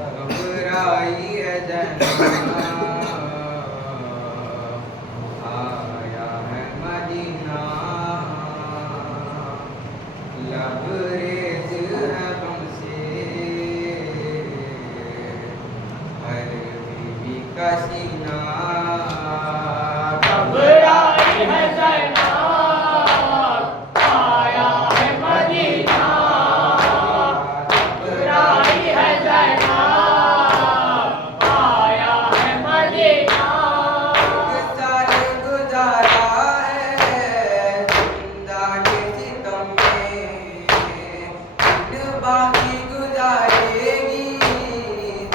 घबराई है जना, आया है मदीना। लबरेज है तुमसे हर बीवी का सीना। घबराई है ज़ैनब, आया है मदीना। घबराई है ज़ैनब, आया है मदीना। एक साल गुजारा है जिंदानी सितम में, दिन बाकी गुजारेगी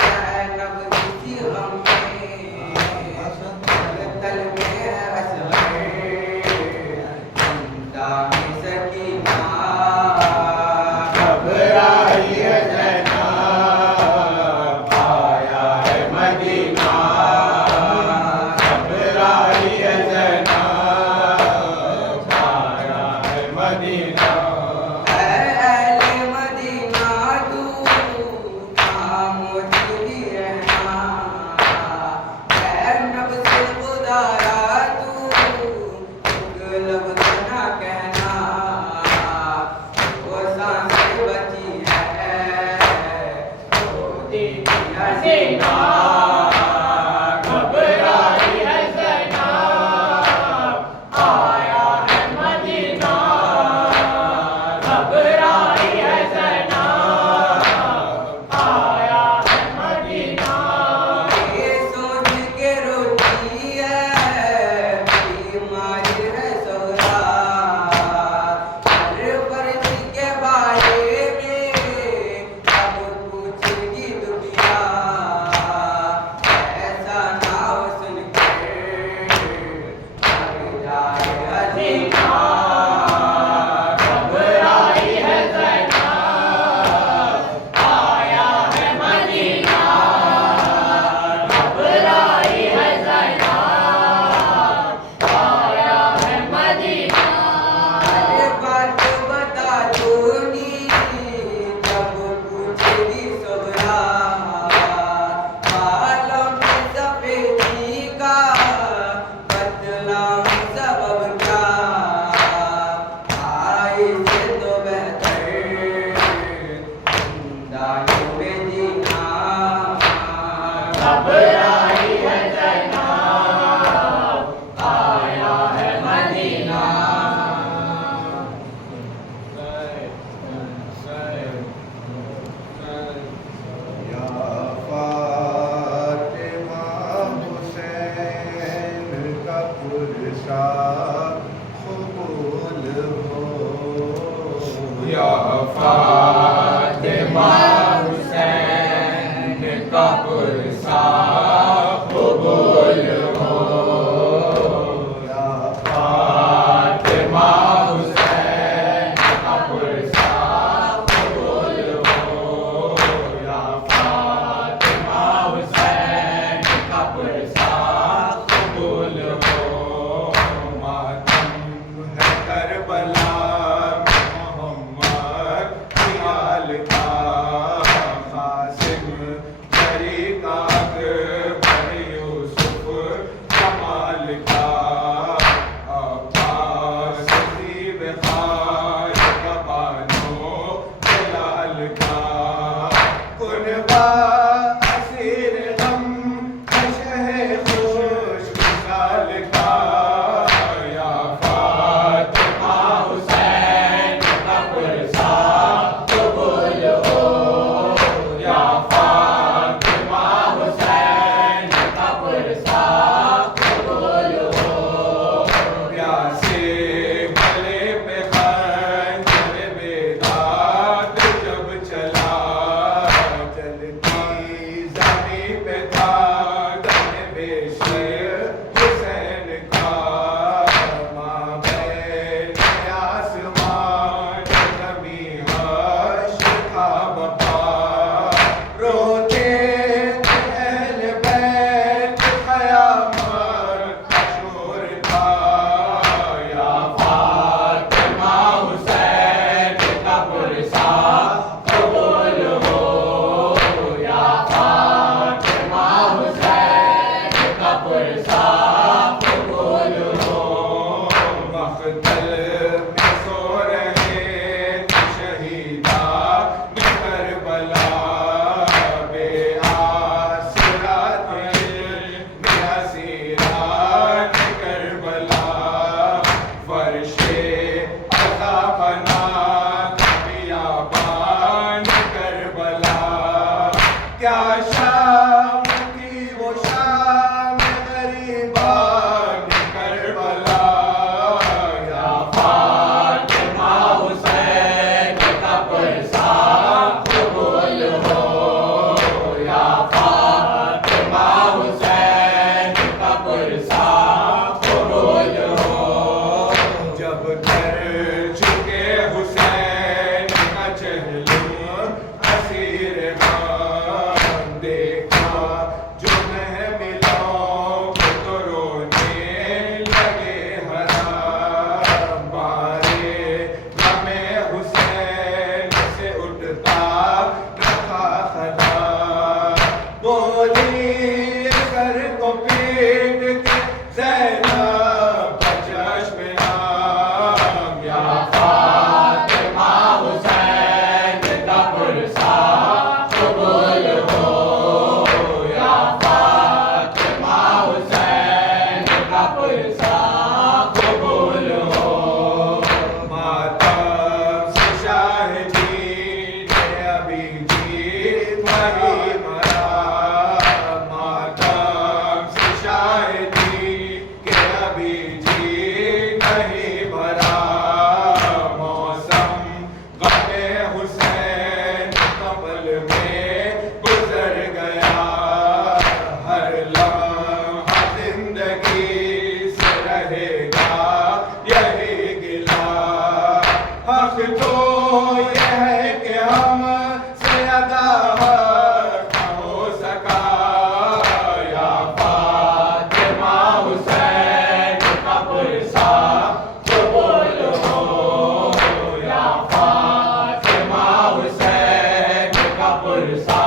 ज़ैनब इसी गम में। तल में है असग़र जिंदा में सकीना। घबराई है ज़ैनब, आया है मदीना। घबराई है ज़ैनब, आया है मदीना। अहले मदीना तू खामोशी रहना, ज़ैनब से गुज़ारा तू लब ना कहना। वो सांसें बची है वो देखी हसीना। घबराई है ज़ैनब, आया है मदीना। घबराई है ज़ैनब, आया है मदीना। ये सोच के रोती है बीमारी है सौगात, हर फर्ज के बारे में अब पूछेगी दुनिया। ऐसा ना हो सुनकर मर जाए हसीना। घबराई है ज़ैनब, आया है मदीना। घबराई है ज़ैनब, आया है मदीना। अरे बात बता दूंगी जब पूछेगी सोहरा, बालों में सफेदी का बतलाऊं सबब क्या। आई से तो बेहतर जिंदगी में जीना। घबराई है ज़ैनब, आया है मदीना। या फातिमा हुसैन का पुरसा कबूल हो। या फातिमा हुसैन का पुरसा कबूल हो। या फातिमा हुसैन का पुरसा कबूल हो। या फातिमा हुसैन का पुरसा कबूल हो। मातम है करबला मोहम्मद की आल का, कासिम तरीक़त शाम की वो शाम गरीबा करबला या फातिमा हुसैन का पुरसा कबूल हो, या फातिमा हुसैन का पुरसा कबूल हो। जब कर चुके हुसैन का चहलुम असीर खान देखा जो महमिलों तो रोने लगे हराम बारे गमे हुसैन से उठता रखा खदा बोली सर को पीट के ज़ैनब का चश्मे नाम या फातिमा हुसैन का पुरसा कबूल हो, या फातिमा हुसैन का पुरसा कबूल हो। मातम से शाहिदी ने अभी जीत वही मरा मातम से शाहिदी के अभी जीत नहीं भरा मौसम गमे हुसैन कपल में गुजर गया हर लम्हा जिंदगी से रहेगा यही गिला हक तो यह है कि हम से अदा हक न हो सका या फातिमा हुसैन का पुरसा कबूल हो, या फातिमा हुसैन का पुरसा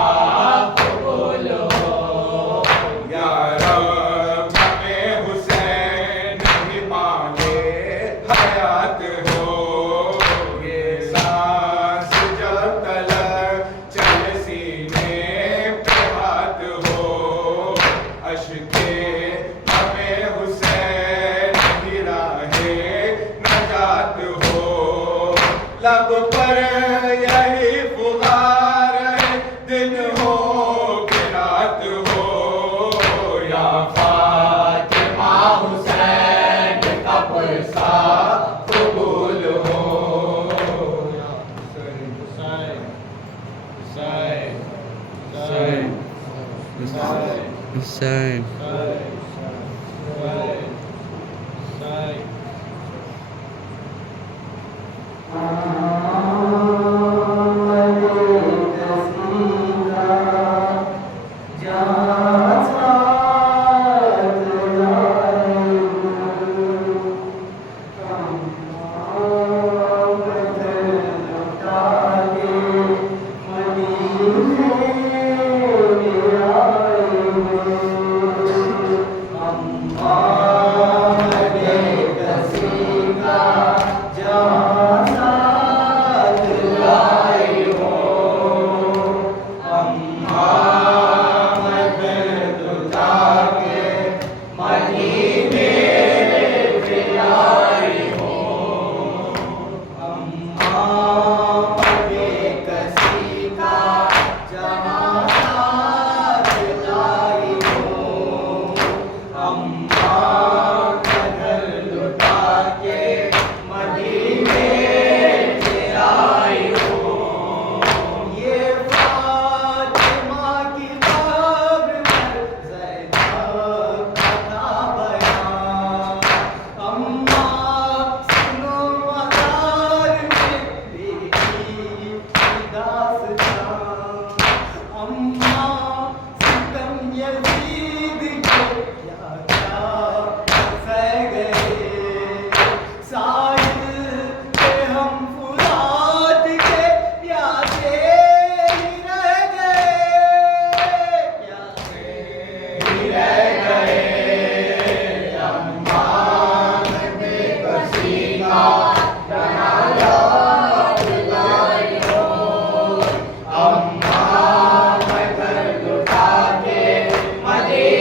कबूल हो। या रब हमें हुसैन ही मांगे हयात हो ये सांस जब तलक चल सीने पे हाथ हो अश्के हमें हुसैन ही राहे नजात हो लब पर यही पुकार है दिन हो कि रात हो या फातिमा हुसैन का पुरसा कबूल हो, या हुसैन हुसैन हुसैन हुसैन हुसैन अम्मा मैं घर लुटा के मदीने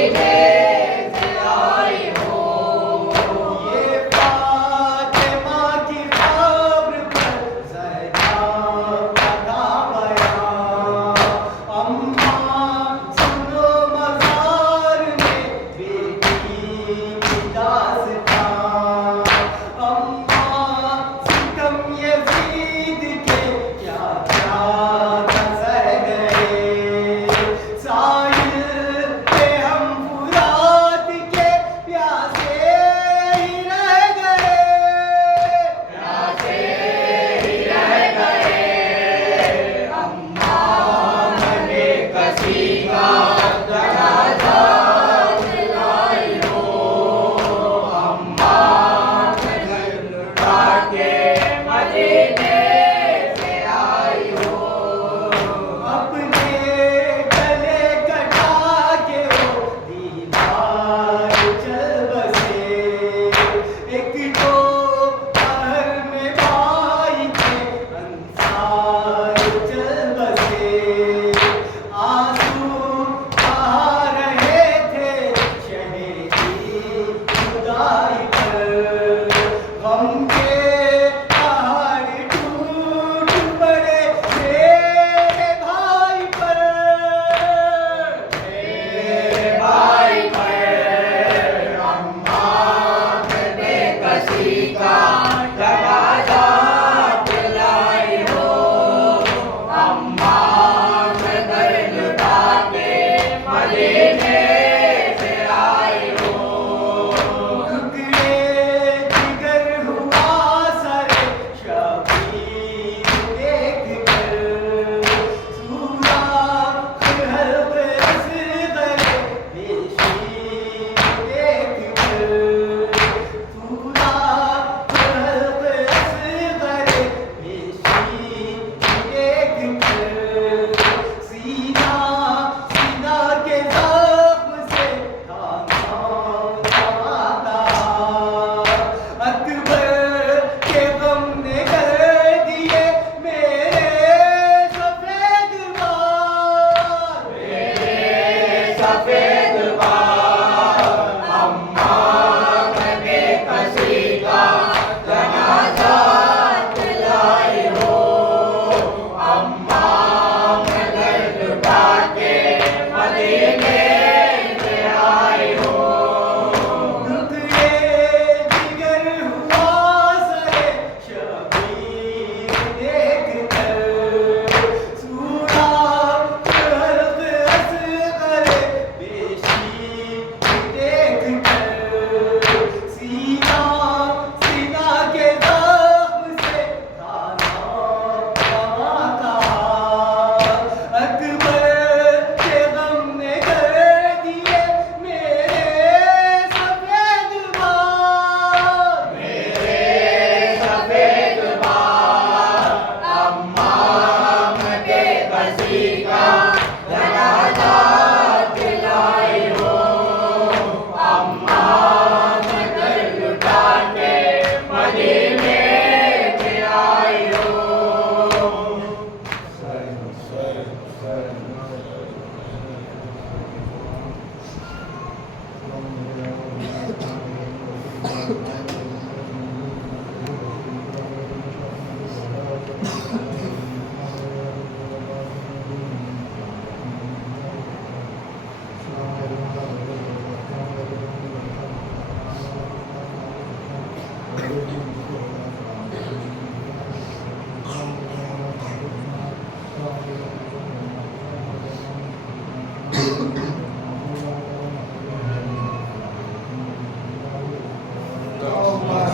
तौबा